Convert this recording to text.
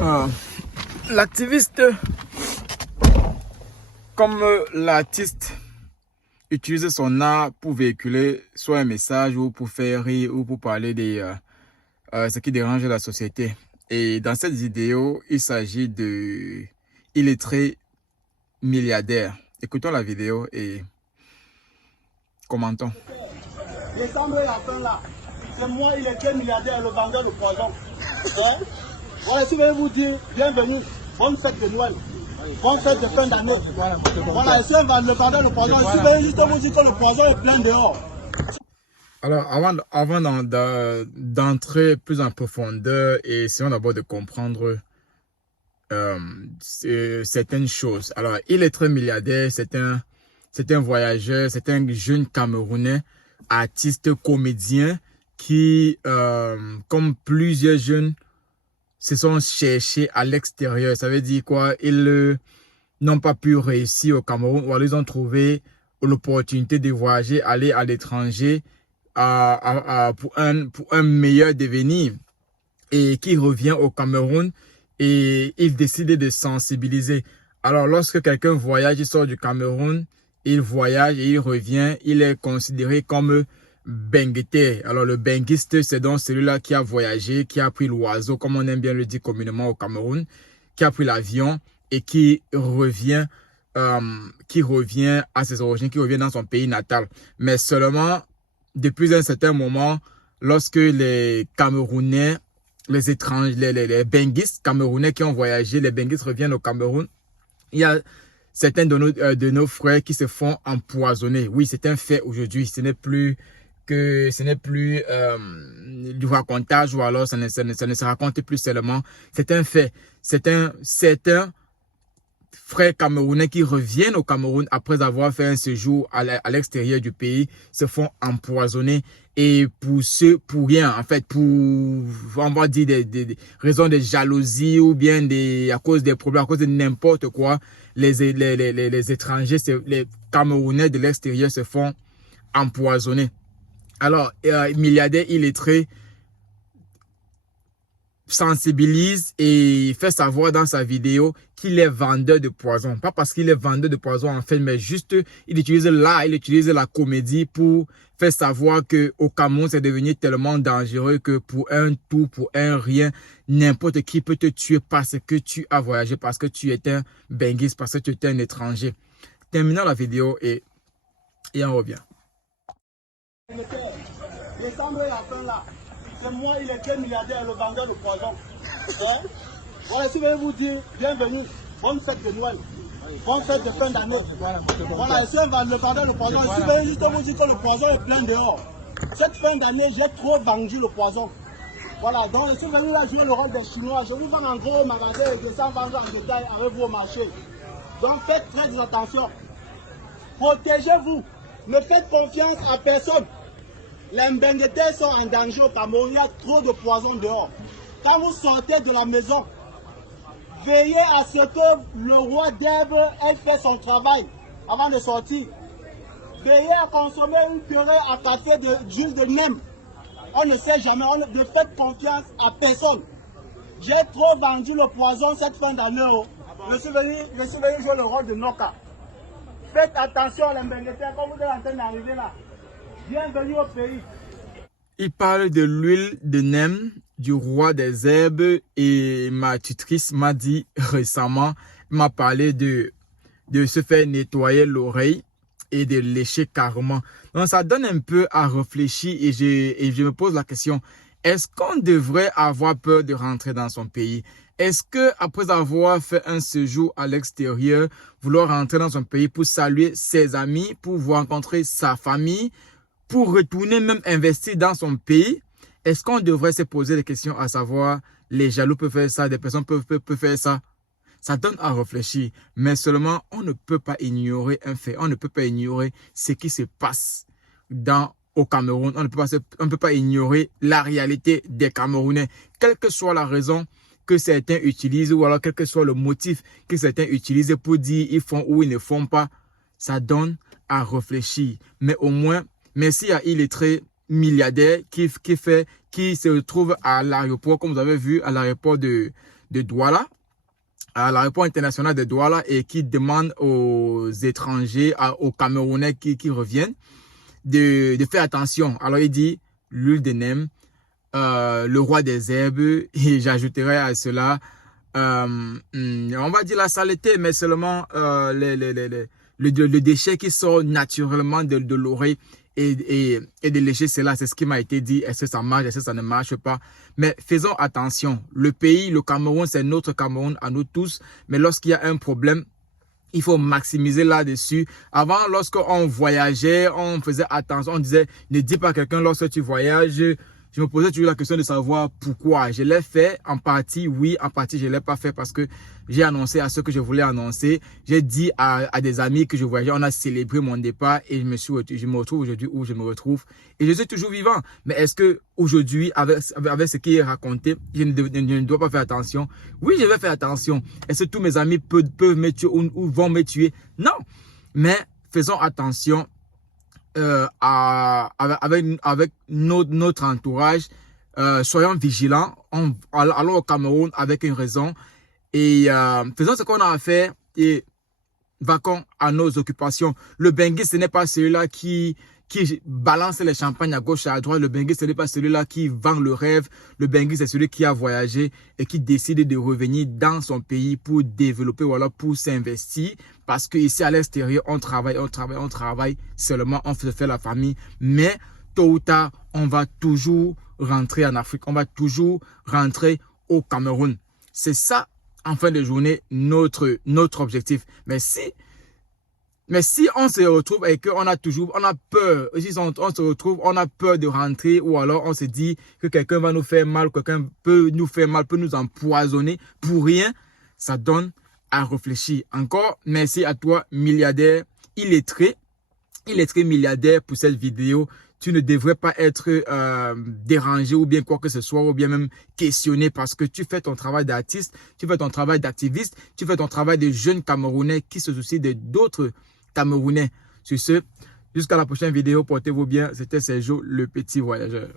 Ah, l'activiste comme l'artiste utilise son art pour véhiculer soit un message ou pour faire rire ou pour parler de ce qui dérange la société. Et dans cette vidéo, il s'agit de illettré milliardaire. Écoutons la vidéo et commentons. Décembre la fin là, c'est moi illettré milliardaire, le vendeur de poison. Hein? Voilà, si je vais vous dire, bienvenue, bonne fête de Noël, bonne fête de fin d'année. Voilà, ici le vendeur de poison, si je vais juste vous dire que le poison est plein dehors. Alors, avant d'entrer plus en profondeur et essayons d'abord de comprendre certaines choses. Alors, il est très milliardaire, c'est un voyageur, c'est un jeune Camerounais, artiste, comédien qui, comme plusieurs jeunes, se sont cherchés à l'extérieur. Ça veut dire quoi? Ils n'ont pas pu réussir au Cameroun ou alors ils ont trouvé l'opportunité de voyager, aller à l'étranger pour un meilleur devenir et qui revient au Cameroun et il décide de sensibiliser. Alors, lorsque quelqu'un voyage, il sort du Cameroun, il voyage et il revient, il est considéré comme bengueté. Alors, le benguiste, c'est donc celui-là qui a voyagé, qui a pris l'oiseau, comme on aime bien le dire communément au Cameroun, qui a pris l'avion et qui revient à ses origines, qui revient dans son pays natal. Mais seulement, depuis un certain moment, lorsque les Camerounais, les étrangers, les benguistes camerounais qui ont voyagé, les benguistes reviennent au Cameroun, il y a certains de nos frères qui se font empoisonner. Oui, c'est un fait aujourd'hui. Ce n'est plus du racontage ou alors ça ne se raconte plus seulement. C'est un fait. C'est un frères camerounais qui reviennent au Cameroun après avoir fait un séjour à l'extérieur du pays se font empoisonner et pour rien, en fait, on va dire des raisons de jalousie ou bien à cause des problèmes, à cause de n'importe quoi, les étrangers, les Camerounais de l'extérieur se font empoisonner. Alors, milliardaire illettré sensibilise et fait savoir dans sa vidéo qu'il est vendeur de poison. Pas parce qu'il est vendeur de poison en fait, mais juste il utilise l'art, il utilise la comédie pour faire savoir que au Cameroun c'est devenu tellement dangereux que pour un tout, pour un rien, n'importe qui peut te tuer parce que tu as voyagé, parce que tu es un benguiste, parce que tu es un étranger. Terminons la vidéo et on revient. Décembre la fin là, c'est moi illettré milliardaire, le vendeur de poison. Hein? Voilà, si je vais vous dire, bienvenue, bonne fête de Noël, bonne fête de fin d'année. Voilà, ici le vendeur de poison, si je vais juste vous dire que le poison est plein dehors. Cette fin d'année, j'ai trop vendu le poison. Voilà, donc je suis venu là jouer le rôle des Chinois. Je vous vends en gros au magasin et descends vendre en détail avec vous au marché. Donc faites très attention. Protégez-vous. Ne faites confiance à personne. Les Mbenguetés sont en danger au Cameroun. Il y a trop de poison dehors. Quand vous sortez de la maison, veillez à ce que le roi d'Ève ait fait son travail avant de sortir. Veillez à consommer une purée à café juste de nem. On ne sait jamais, ne faites confiance à personne. J'ai trop vendu le poison cette fin d'année. Je suis venu jouer le rôle de Noka. Faites attention les Mbenguetés, comme vous êtes en train d'arriver là. Bienvenue au pays. Il parle de l'huile de nem, du roi des herbes et ma tutrice m'a dit récemment, m'a parlé de se faire nettoyer l'oreille et de lécher carrément. Donc ça donne un peu à réfléchir et je me pose la question, est-ce qu'on devrait avoir peur de rentrer dans son pays? Est-ce que après avoir fait un séjour à l'extérieur, vouloir rentrer dans son pays pour saluer ses amis, pour rencontrer sa famille, pour retourner même investir dans son pays, est-ce qu'on devrait se poser des questions à savoir, les jaloux peuvent faire ça, des personnes peuvent faire ça? Ça donne à réfléchir, mais seulement on ne peut pas ignorer un fait, on ne peut pas ignorer ce qui se passe au Cameroun, on ne peut pas ignorer la réalité des Camerounais, quelle que soit la raison que certains utilisent ou alors quel que soit le motif que certains utilisent pour dire ils font ou ils ne font pas, ça donne à réfléchir, mais au moins merci à illettré milliardaire qui qui se retrouve à l'aéroport, comme vous avez vu, à l'aéroport de Douala, à l'aéroport international de Douala, et qui demande aux étrangers, aux Camerounais qui reviennent, de faire attention. Alors il dit l'huile de Nem, le roi des herbes, et j'ajouterai à cela, on va dire la saleté, mais seulement le déchet qui sort naturellement de l'oreille et de lécher cela. C'est ce qui m'a été dit. Est-ce que ça marche, est-ce que ça ne marche pas? Mais faisons attention. Le pays, le Cameroun, c'est notre Cameroun à nous tous. Mais lorsqu'il y a un problème, il faut maximiser là-dessus. Avant, lorsqu'on voyageait, on faisait attention. On disait, ne dis pas à quelqu'un lorsque tu voyages. Je me posais toujours la question de savoir pourquoi. Je l'ai fait en partie, oui, en partie je l'ai pas fait parce que j'ai annoncé à ceux que je voulais annoncer. J'ai dit à des amis que je voyageais, on a célébré mon départ et je me retrouve aujourd'hui où je me retrouve. Et je suis toujours vivant. Mais est-ce que aujourd'hui, avec ce qui est raconté, je ne dois pas faire attention? Oui, je vais faire attention. Est-ce que tous mes amis peuvent me tuer ou vont me tuer? Non. Mais faisons attention. Avec notre entourage, soyons vigilants, allons au Cameroun avec une raison et faisons ce qu'on a à faire et vaquons à nos occupations. Le bengue, ce n'est pas celui-là qui balance les champagnes à gauche et à droite. Le bengue, ce n'est pas celui-là qui vend le rêve. Le bengue, c'est celui qui a voyagé et qui décide de revenir dans son pays pour développer ou alors pour s'investir. Parce que ici à l'extérieur, on travaille seulement, on se fait la famille. Mais tôt ou tard, on va toujours rentrer en Afrique. On va toujours rentrer au Cameroun. C'est ça, en fin de journée, notre objectif. Mais si on se retrouve et qu'on a peur, si on se retrouve, on a peur de rentrer ou alors on se dit que quelqu'un va nous faire mal, quelqu'un peut nous faire mal, peut nous empoisonner pour rien, ça donne à réfléchir. Encore, merci à toi, milliardaire, illettré milliardaire pour cette vidéo. Tu ne devrais pas être dérangé ou bien quoi que ce soit ou bien même questionné parce que tu fais ton travail d'artiste, tu fais ton travail d'activiste, tu fais ton travail de jeunes Camerounais qui se soucient d'autres Camerounais. Sur ce, jusqu'à la prochaine vidéo, portez-vous bien. C'était Sergio, le petit voyageur.